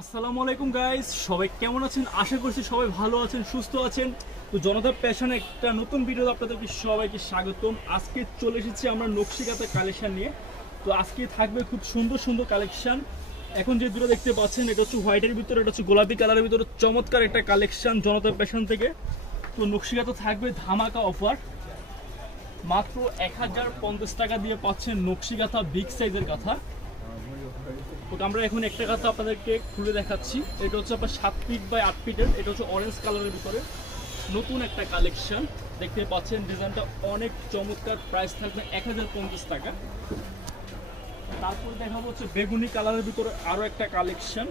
আসসালামু আলাইকুম গাইস, সবাই কেমন আছেন? আশা করছি সবাই ভালো আছেন, সুস্থ আছেন। তো জনতা প্যাশনে একটা নতুন ভিডিও আপনাদেরকে সবাইকে স্বাগতম। আজকে চলে এসেছি আমরা নকশিকাঁথা কালেকশন নিয়ে। তো আজকে থাকবে খুব সুন্দর সুন্দর কালেকশন। এখন যে দুটো দেখতে পাচ্ছেন, এটা হচ্ছে হোয়াইটের ভিতরে, এটা হচ্ছে গোলাপি কালারের ভিতরে, চমৎকার একটা কালেকশন জনতা প্যাশন থেকে। তো নকশিকাঁথা থাকবে ধামাকা অফার, মাত্র 1050 টাকা দিয়ে পাচ্ছেন নকশিকাঁথা বিগ সাইজের কাঁথা। আমরা এখন একটা কাঁথা আপনাদেরকে খুলে দেখাচ্ছি। এটা হচ্ছে আপনার 7 ফিট বাই 8 ফিটের, এটা হচ্ছে অরেঞ্জ কালারের ভিতরে নতুন একটা কালেকশন। দেখতে পাচ্ছেন ডিজাইনটা অনেক চমৎকার, প্রাইস থাকবে 1050 টাকা। তারপর দেখাবো হচ্ছে বেগুনি কালারের ভিতরে আরও একটা কালেকশন।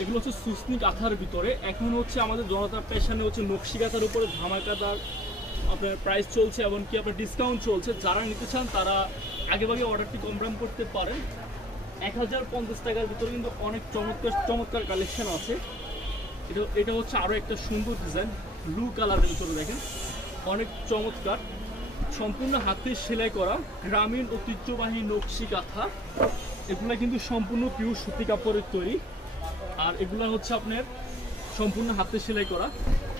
এগুলো হচ্ছে সুসনি কাঁথার ভিতরে। এখন হচ্ছে আমাদের জনতা প্যাশনে হচ্ছে নকশিকাঁথার উপরে ধামাকাদার আপনার প্রাইস চলছে, এমনকি আপনার ডিসকাউন্ট চলছে। যারা নিতে চান তারা আগেভাগে অর্ডারটি কনফার্ম করতে পারেন। 1050 টাকার ভিতরে কিন্তু অনেক চমৎকার চমৎকার কালেকশন আছে। এটা হচ্ছে আরও একটা সুন্দর ডিজাইন, ব্লু কালারের ভিতরে দেখেন, অনেক চমৎকার, সম্পূর্ণ হাতে সেলাই করা গ্রামীণ ঐতিহ্যবাহী নকশি কাঁথা। এগুলো কিন্তু সম্পূর্ণ পিওর সুতি কাপড়ের তৈরি, আর এগুলো হচ্ছে আপনার সম্পূর্ণ হাতে সেলাই করা।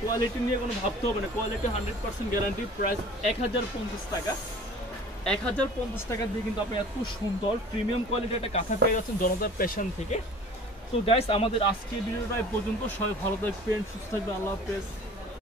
কোয়ালিটি নিয়ে কোনো ভাবতে হবে না, কোয়ালিটি 100% গ্যারান্টি। প্রাইস 1050 টাকা। 1050 টাকা দিয়ে কিন্তু আপনি এত সুন্দর প্রিমিয়াম কোয়ালিটির একটা কাঁথা পেয়ে যাচ্ছেন জনতা প্যাশন থেকে। তো গাইস, আমাদের আজকের ভিডিওটা এই পর্যন্ত। সবাই ভালো থাকবেন, সুস্থ থাকবেন। আল্লাহ হাফেজ।